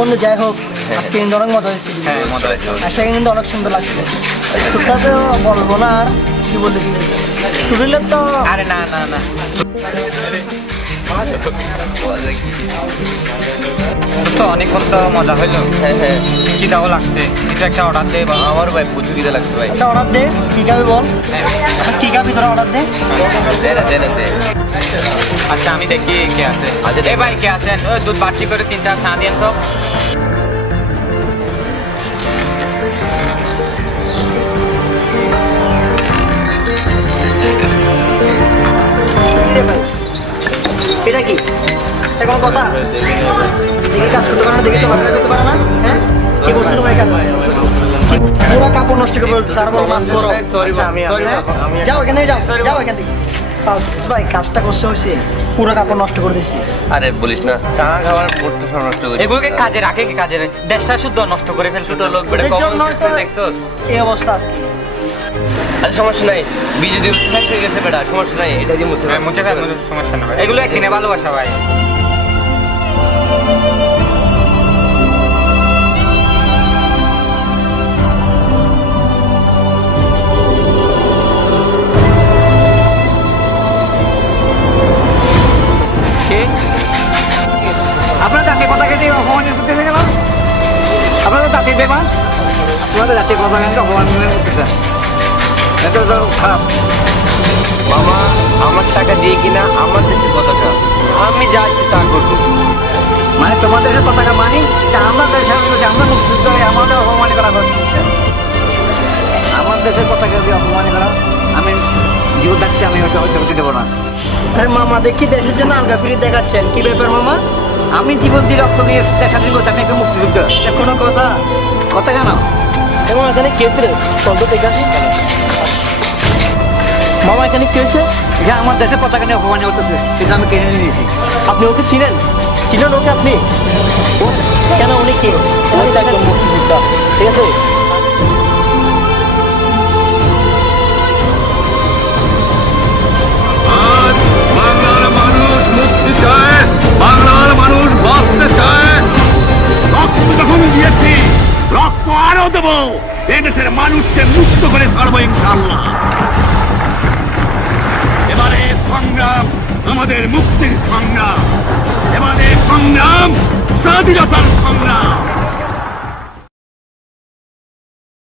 বন্ধু যাই হোক আজকে কিন্তু অনেক মজা হয়েছে। হ্যাঁ আর সেখানে কিন্তু অনেক সুন্দর লাগছিল তোরটা তো বলব না আর কি বলিস? টুরিলের তো আরে না না না। দোস্ত অনেকক্ষণ তো মজা হইল। হ্যাঁ হ্যাঁ। কি দাও লাগছে। কিছু একটা অর্ডার দে বা আমার ভাই প্রচুর খিদে লাগছে ভাই। আচ্ছা অর্ডার দে। কি খাবি বল? আচ্ছা, কি খাবি তোরা অর্ডার দে। আচ্ছা আমি দেখি কে আছে। আচ্ছা, এ ভাই কে আছেন? ওই দুধ বাটি করে তিনটা চা দিন তো। এটা কি? এটা কোনো কথা? দেখি কাজ করতে পারে না দেখি চলাফেরা করতে পারে না হ্যাঁ? কি বলছো তোমার কাজ? পুরা কাপড় নষ্ট করে বলছো স্যার বল মাফ করো। সরি আচ্ছা, আমি? যাও এখানে যাও যাও এখান থেকে। ভাই কাজটা করছে হয়েছে পুরো কাপড় নষ্ট করে দিছি। আরে বলিস না চা খাওয়ার সব নষ্ট করে এগুলোকে কাজে রাখে কি কাজে দেশটা শুদ্ধ নষ্ট করে ফেলছো ছোট লোক এই অবস্থা আজকে। আরে সমস্যা নাই বিজে দিয়ে গেছে বেটা সমস্যা নাই এটা দিয়ে মুছে হ্যাঁ, মুছে সমস্যা না এগুলো একদিনে ভালোবাসা ভাই। আপনাদের জাতীয় বেমান আপনাদের জাতীয় পতাকাকে অপমানিত করতেছে এটা তো খারাপ মামা আমার টাকা দিয়ে কিনা আমার দেশের পতাকা। আমি যা ইচ্ছে তা করব মানে তোমাদের দেশের পতাকা মানি তা আমরা দেশে আমি বলছি, আমরা মুক্তিযুদ্ধ হয়ে আমাদের অপমান করা হচ্ছে আমার দেশের পতাকা যদি অপমান করা আমি জীবন থাকতে আমি হয়তো হয়তো দেবো না আরে মামা দেখি দেশের জন্য আলগা ফিরে দেখাচ্ছেন। কি ব্যাপার মামা? আমি জীবন দিয়ে রক্ত নিয়ে স্বাধীন করছি আমি একটা মুক্তিযুদ্ধ। কোনো কথা? কথা কেন এবং এখানে কে ছিল? রে চল তো দেখে আসি। মামা এখানে কে হয়েছে? এটা আমার দেশে পতাকা নিয়ে অপমান হতেছে সেটা আমি কিনে নিয়েছি। আপনি ওকে চিনেন? চিনেন ওকে আপনি? ও কেন উনি কে? দেব দেবো। এদেশের মানুষকে মুক্ত করে ছাড়বো ইনশাল্লাহ এবারে সংগ্রাম, আমাদের মুক্তির সংগ্রাম। এবারে সংগ্রাম, স্বাধীনতার সংগ্রাম।